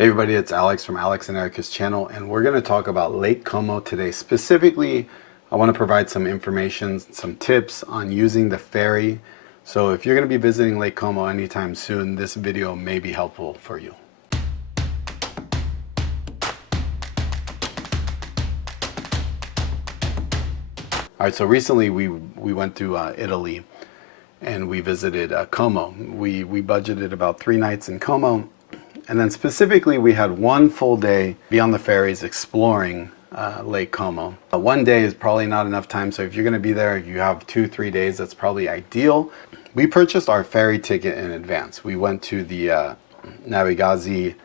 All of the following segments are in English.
Hey everybody, it's Alex from Alex and Erika's channel, and we're going to talk about Lake Como today. Specifically, I want to provide some information, some tips on using the ferry. So if you're going to be visiting Lake Como anytime soon, this video may be helpful for you. All right, so recently we went to Italy and we visited Como. We budgeted about 3 nights in Como. And then specifically, we had one full day beyond the ferries exploring Lake Como. One day is probably not enough time, so if you're going to be there, if you have 2-3 days, that's probably ideal. We purchased our ferry ticket in advance. We went to the Navigazi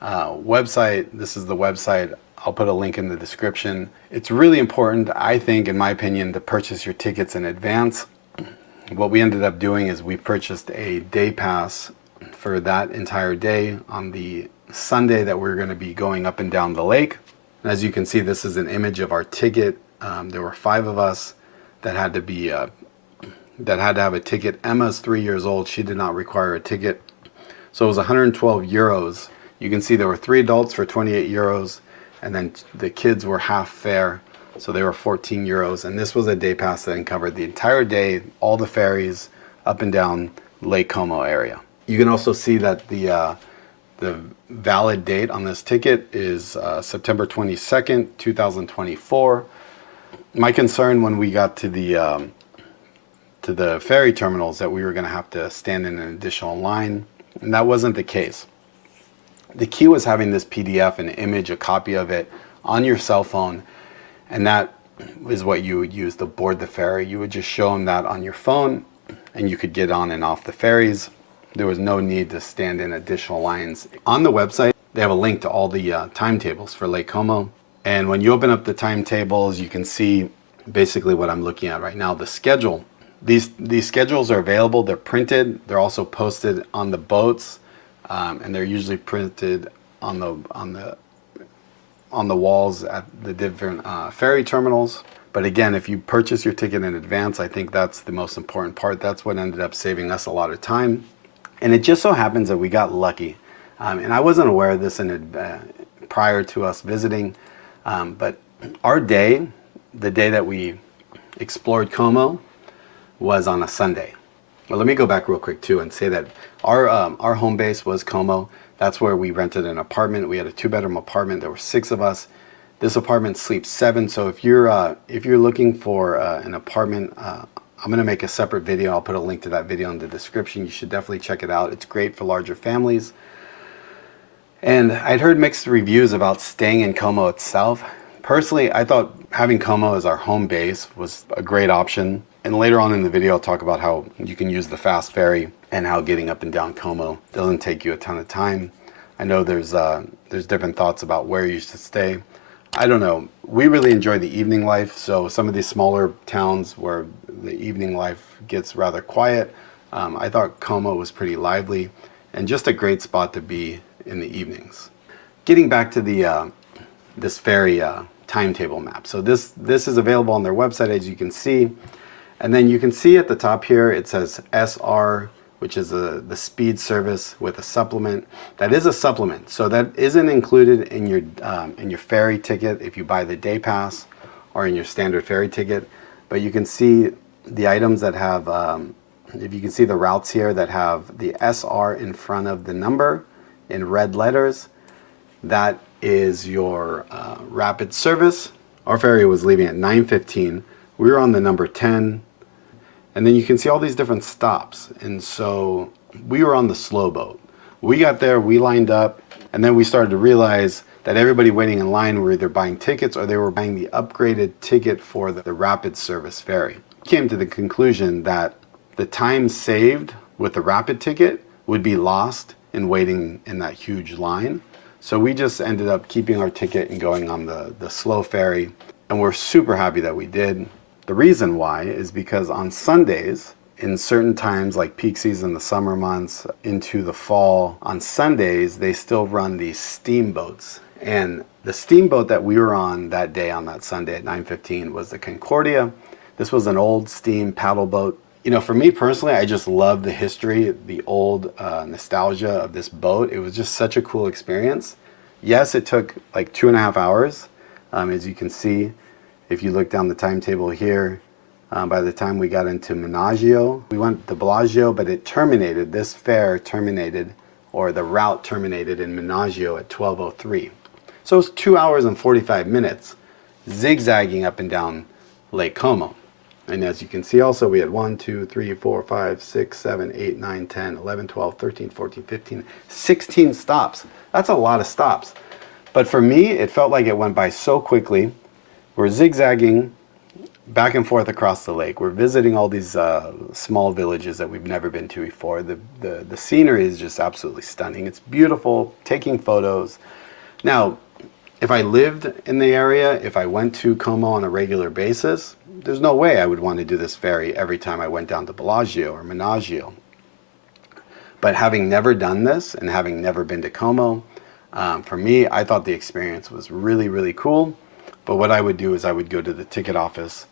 website. This is the website. I'll put a link in the description. It's really important, I think, in my opinion, to purchase your tickets in advance. What we ended up doing is we purchased a day pass for that entire day on the Sunday that we're going to be going up and down the lake. And as you can see, this is an image of our ticket. There were 5 of us that had to have a ticket. Emma's 3 years old. She did not require a ticket. So it was 112 euros. You can see there were 3 adults for 28 euros, and then the kids were half fare, so they were 14 euros. And this was a day pass that covered the entire day, all the ferries up and down Lake Como area. You can also see that the valid date on this ticket is September 22nd, 2024. My concern when we got to the ferry terminals that we were going to have to stand in an additional line, and that wasn't the case. The key was having this PDF, an image, a copy of it on your cell phone, and that is what you would use to board the ferry. You would just show them that on your phone, and you could get on and off the ferries. There was no need to stand in additional lines. On the website, they have a link to all the timetables for Lake Como. And when you open up the timetables, you can see basically what I'm looking at right now, the schedule. These schedules are available. They're printed. They're also posted on the boats, and they're usually printed on the walls at the different ferry terminals. But again, if you purchase your ticket in advance, I think that's the most important part. That's what ended up saving us a lot of time. And it just so happens that we got lucky. And I wasn't aware of this prior to us visiting. But our day, the day that we explored Como, was on a Sunday. Well, let me go back real quick too and say that our home base was Como. That's where we rented an apartment. We had a 2-bedroom apartment. There were 6 of us. This apartment sleeps 7. So if you're looking for an apartment, I'm going to make a separate video. I'll put a link to that video in the description. You should definitely check it out. It's great for larger families. And I'd heard mixed reviews about staying in Como itself. Personally, I thought having Como as our home base was a great option. And later on in the video, I'll talk about how you can use the fast ferry and how getting up and down Como doesn't take you a ton of time. I know there's different thoughts about where you should stay. I don't know. We really enjoy the evening life. So some of these smaller towns where the evening life gets rather quiet, I thought Como was pretty lively and just a great spot to be in the evenings. Getting back to the this ferry timetable map. So this is available on their website, as you can see. And then you can see at the top here, it says SR, which is the speed service with a supplement. That is a supplement, so that isn't included in your ferry ticket if you buy the day pass or in your standard ferry ticket. But you can see the items that have, if you can see the routes here that have the SR in front of the number in red letters, that is your rapid service. Our ferry was leaving at 9:15. We were on the number 10. And then you can see all these different stops. And so we were on the slow boat. We got there, we lined up, and then we started to realize that everybody waiting in line were either buying tickets or they were buying the upgraded ticket for the rapid service ferry. Came to the conclusion that the time saved with the rapid ticket would be lost in waiting in that huge line. So we just ended up keeping our ticket and going on the slow ferry. And we're super happy that we did. The reason why is because on Sundays, in certain times like peak season, the summer months into the fall, on Sundays, they still run these steamboats. And the steamboat that we were on that day, on that Sunday at 9:15, was the Concordia. This was an old steam paddle boat. You know, for me personally, I just love the history, the old nostalgia of this boat. It was just such a cool experience. Yes, it took like 2.5 hours. As you can see, if you look down the timetable here, by the time we got into Menaggio, we went to Bellagio, but it terminated, this fair terminated, or the route terminated in Menaggio at 12:03. So it's 2 hours and 45 minutes zigzagging up and down Lake Como. And as you can see also, we had 1, 2, 3, 4, 5, 6, 7, 8, 9, 10, 11, 12, 13, 14, 15, 16 stops. That's a lot of stops. But for me, it felt like it went by so quickly. We're zigzagging back and forth across the lake. We're visiting all these small villages that we've never been to before. The scenery is just absolutely stunning. It's beautiful, taking photos. Now, if I lived in the area, if I went to Como on a regular basis, there's no way I would want to do this ferry every time I went down to Bellagio or Menaggio. But having never done this and having never been to Como, for me, I thought the experience was really, really cool. But what I would do is I would go to the ticket office,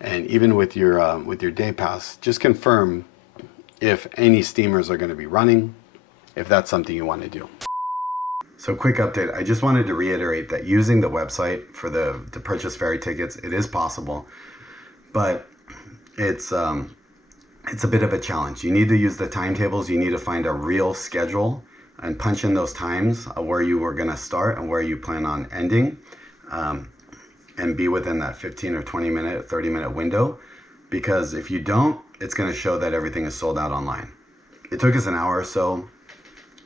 and even with your day pass, just confirm if any steamers are going to be running, if that's something you want to do. So quick update, I just wanted to reiterate that using the website to purchase ferry tickets, it is possible, but it's a bit of a challenge. You need to use the timetables, you need to find a real schedule and punch in those times where you were going to start and where you plan on ending, and be within that 15 or 20 minute, 30 minute window, because if you don't, it's going to show that everything is sold out online. It took us an hour or so.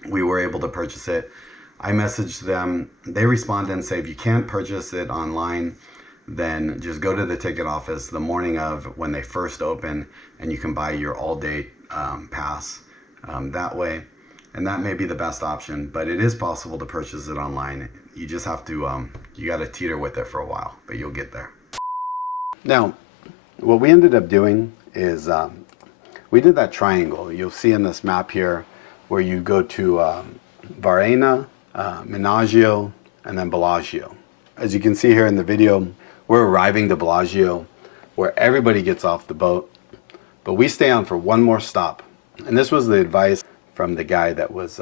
We were able to purchase it. I messaged them, they responded and say, if you can't purchase it online, then just go to the ticket office the morning of when they first open, and you can buy your all-day pass that way. And that may be the best option, but it is possible to purchase it online. You just have to, you got to teeter with it for a while, but you'll get there. Now, what we ended up doing is we did that triangle. You'll see in this map here where you go to Varenna, Menaggio, and then Bellagio. As you can see here in the video, we're arriving to Bellagio where everybody gets off the boat, but we stay on for one more stop. And this was the advice from the guy that was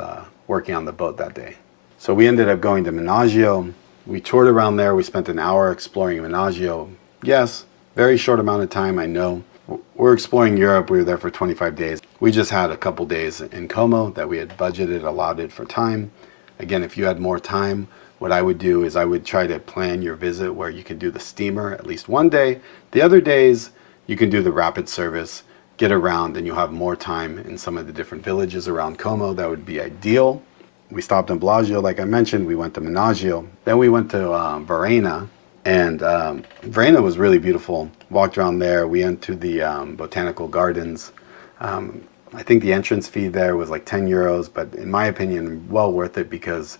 working on the boat that day. So we ended up going to Menaggio. We toured around there. We spent an hour exploring Menaggio. Yes, very short amount of time, I know. We're exploring Europe. We were there for 25 days. We just had a couple days in Como that we had budgeted, allotted for time. Again, if you had more time, what I would do is I would try to plan your visit where you can do the steamer at least one day. The other days, you can do the rapid service, get around, and you'll have more time in some of the different villages around Como. That would be ideal. We stopped in Bellagio, like I mentioned. We went to Menaggio. Then we went to Varenna, and Varenna was really beautiful. Walked around there. We went to the botanical gardens. I think the entrance fee there was like 10 euros, but in my opinion, well worth it because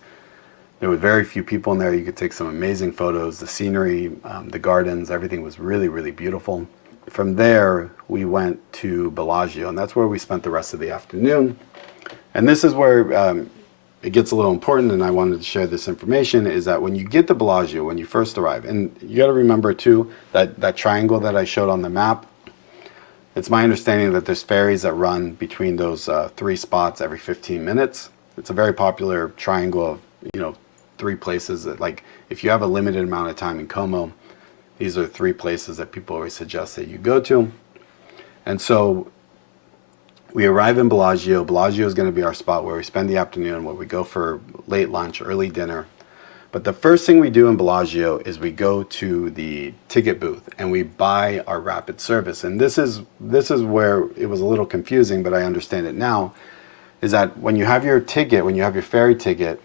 there were very few people in there. You could take some amazing photos. The scenery, the gardens, everything was really, really beautiful. From there, we went to Bellagio, and that's where we spent the rest of the afternoon. And this is where it gets a little important, and I wanted to share this information, is that when you get to Bellagio, when you first arrive, and you got to remember too, that triangle that I showed on the map, it's my understanding that there's ferries that run between those 3 spots every 15 minutes. It's a very popular triangle of, 3 places that, like, if you have a limited amount of time in Como, these are 3 places that people always suggest that you go to. And so we arrive in Bellagio. Bellagio is going to be our spot where we spend the afternoon, where we go for late lunch, early dinner. But the first thing we do in Bellagio is we go to the ticket booth and we buy our rapid service. And this is where it was a little confusing, but I understand it now, is that when you have your ticket, when you have your ferry ticket,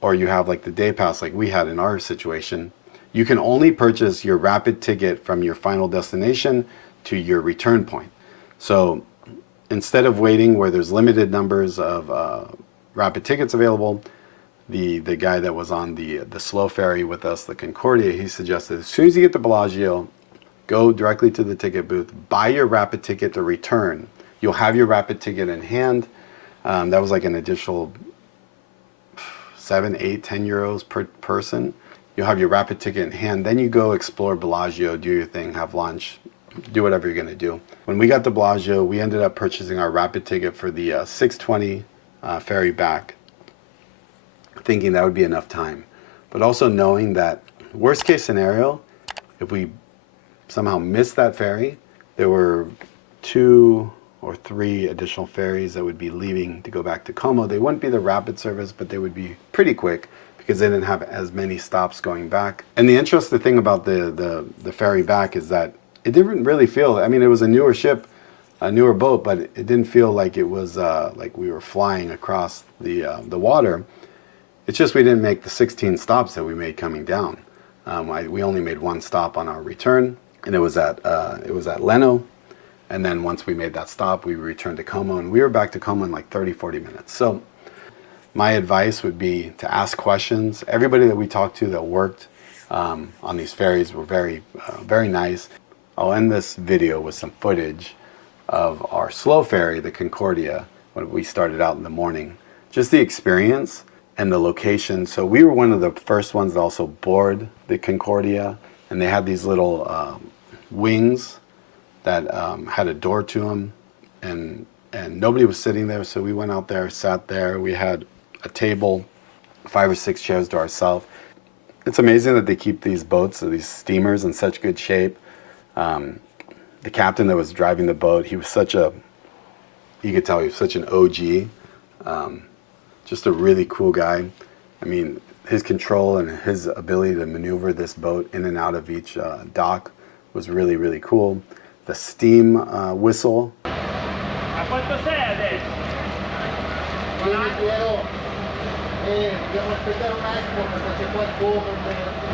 or you have like the day pass like we had in our situation, you can only purchase your rapid ticket from your final destination to your return point. So instead of waiting where there's limited numbers of rapid tickets available, the guy that was on the slow ferry with us, the Concordia, he suggested as soon as you get to Bellagio, go directly to the ticket booth, buy your rapid ticket to return. You'll have your rapid ticket in hand. That was like an additional 7, 8, 10 euros per person. You'll have your rapid ticket in hand. Then you go explore Bellagio, do your thing, have lunch, do whatever you're going to do. When we got to Bellagio, we ended up purchasing our rapid ticket for the 6:20 ferry back, thinking that would be enough time. but also knowing that worst case scenario, if we somehow missed that ferry, there were 2 or 3 additional ferries that would be leaving to go back to Como. They wouldn't be the rapid service, but they would be pretty quick because they didn't have as many stops going back. And the interesting thing about the ferry back is that it didn't really feel, I mean, it was a newer ship, a newer boat, but it didn't feel like it was like we were flying across the water. It's just we didn't make the 16 stops that we made coming down. We only made 1 stop on our return, and it was at Leno. And then once we made that stop, we returned to Como, and we were back to Como in like 30-40 minutes. So my advice would be to ask questions. Everybody that we talked to that worked on these ferries were very, very nice. I'll end this video with some footage of our slow ferry, the Concordia, when we started out in the morning. Just the experience and the location. So we were one of the first ones to also board the Concordia, and they had these little wings that had a door to them, and nobody was sitting there, so we went out there, sat there. We had a table, 5 or 6 chairs to ourselves. It's amazing that they keep these boats, or these steamers, in such good shape. The captain that was driving the boat, he was you could tell he was such an OG, just a really cool guy. I mean, his control and his ability to maneuver this boat in and out of each dock was really, really cool. The steam whistle. A quanto sei adesso? Dobbiamo aspettare un attimo perché c'è qualcuno.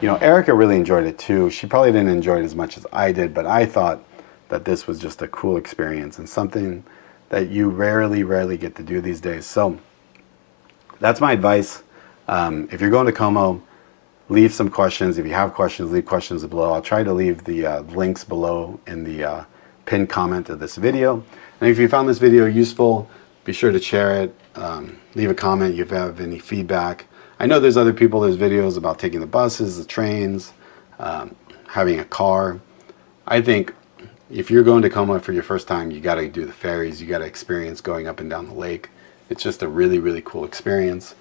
You know, Erika really enjoyed it too. She probably didn't enjoy it as much as I did, but I thought that this was just a cool experience and something that you rarely get to do these days. So that's my advice. If you're going to Como, leave some questions. If you have questions, leave questions below. I'll try to leave the links below in the pinned comment of this video. And if you found this video useful, be sure to share it. Leave a comment if you have any feedback. I know there's other people, there's videos about taking the buses, the trains, having a car. I think if you're going to Como for your first time, you got to do the ferries. You got to experience going up and down the lake. It's just a really cool experience.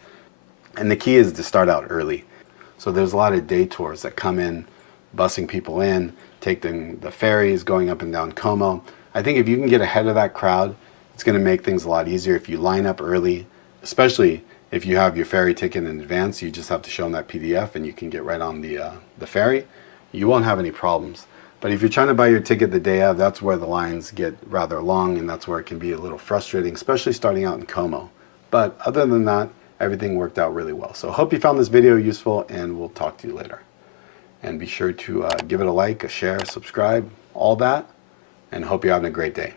And the key is to start out early. So there's a lot of day tours that come in, busing people in, take the ferries going up and down Como. I think if you can get ahead of that crowd, it's going to make things a lot easier if you line up early, especially if you have your ferry ticket in advance. You just have to show them that PDF and you can get right on the ferry. You won't have any problems. But if you're trying to buy your ticket the day of, that's where the lines get rather long, and that's where it can be a little frustrating, especially starting out in Como. But other than that, everything worked out really well. So I hope you found this video useful, and we'll talk to you later. And be sure to give it a like, a share, subscribe, all that, and hope you're having a great day.